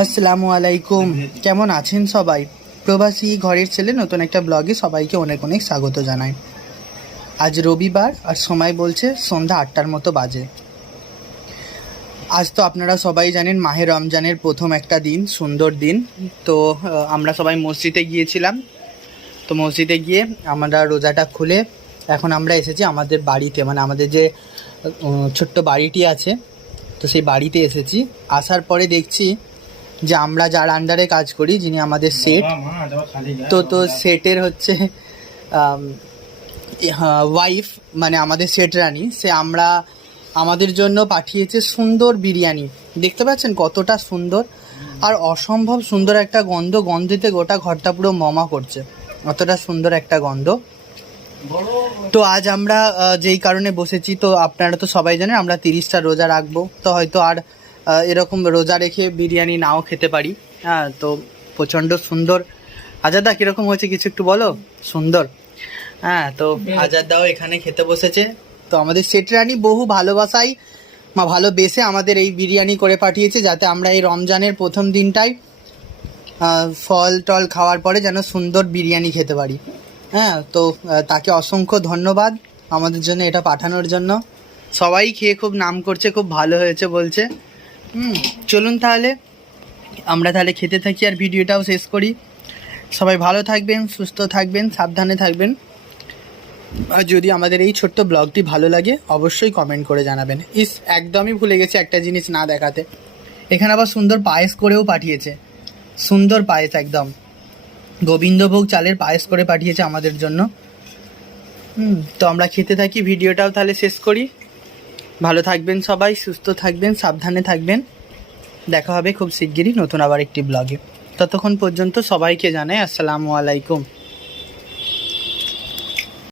আসসালামু আলাইকুম, কেমন আছেন সবাই? প্রবাসী ঘরের ছেলে নতুন একটা ব্লগে সবাইকে অনেক অনেক স্বাগত জানাই। আজ রবিবার আর সময় বলছে সন্ধ্যা 8টার মতো বাজে। আজ তো আপনারা সবাই জানেন মাহে রমজানের প্রথম একটা দিন, সুন্দর দিন। তো আমরা সবাই মসজিদে গিয়েছিলাম। তো মসজিদে গিয়ে আমরা রোজাটা খুলে এখন আমরা এসেছি আমাদের বাড়িতে, মানে আমাদের যে ছোট্ট বাড়িটি আছে, তো সেই বাড়িতে এসেছি। আসার পরে দেখছি যে আমরা যার আন্ডারে কাজ করি, যিনি আমাদের সেট, তো সেটের হচ্ছে ওয়াইফ, মানে আমাদের সেট রানী, সে আমাদের জন্য পাঠিয়েছে সুন্দর বিরিয়ানি। দেখতে পাচ্ছেন কতটা সুন্দর, আর অসম্ভব সুন্দর একটা গন্ধতে গোটা ঘরটা পুরো মমা করছে, অতটা সুন্দর একটা গন্ধ। তো আজ আমরা যেই কারণে বসেছি, তো আপনারা তো সবাই জানেন আমরা 30টা রোজা রাখবো। তো হয়তো আর এরকম রোজা রেখে বিরিয়ানি নাও খেতে পারি। হ্যাঁ, তো প্রচণ্ড সুন্দর। আজাদা কীরকম হয়েছে কিছু একটু বলো। সুন্দর। হ্যাঁ, তো আজাদাও এখানে খেতে বসেছে। তো আমাদের সেট রানী বহু ভালোবাসায় ভালোবেসে আমাদের এই বিরিয়ানি করে পাঠিয়েছে, যাতে আমরা এই রমজানের প্রথম দিনটায় ফল টল খাওয়ার পরে যেন সুন্দর বিরিয়ানি খেতে পারি। হ্যাঁ, তো তাকে অসংখ্য ধন্যবাদ আমাদের জন্য এটা পাঠানোর জন্য। সবাই খেয়ে খুব নাম করছে, খুব ভালো হয়েছে বলছে। চলুন তাহলে আমরা খেতে থাকি আর ভিডিওটাও শেষ করি। সবাই ভালো থাকবেন, সুস্থ থাকবেন, সাবধানে থাকবেন। আর যদি আমাদের এই ছোট্ট ব্লগটি ভালো লাগে অবশ্যই কমেন্ট করে জানাবেন। একদমই ভুলে গেছি একটা জিনিস না দেখাতে, এখানে আবার সুন্দর পায়েস করেও পাঠিয়েছে। সুন্দর পায়েস, একদম গোবিন্দভোগ চালের পায়েস করে পাঠিয়েছে আমাদের জন্য। তো আমরা খেতে থাকি, ভিডিওটাও তাহলে শেষ করি। ভালো থাকবেন সবাই, সুস্থ থাকবেন, সাবধানে থাকবেন। দেখা হবে খুব শিগগিরই নতুন আবার একটি ব্লগে। ততক্ষণ পর্যন্ত সবাইকে জানাই আসসালামু আলাইকুম।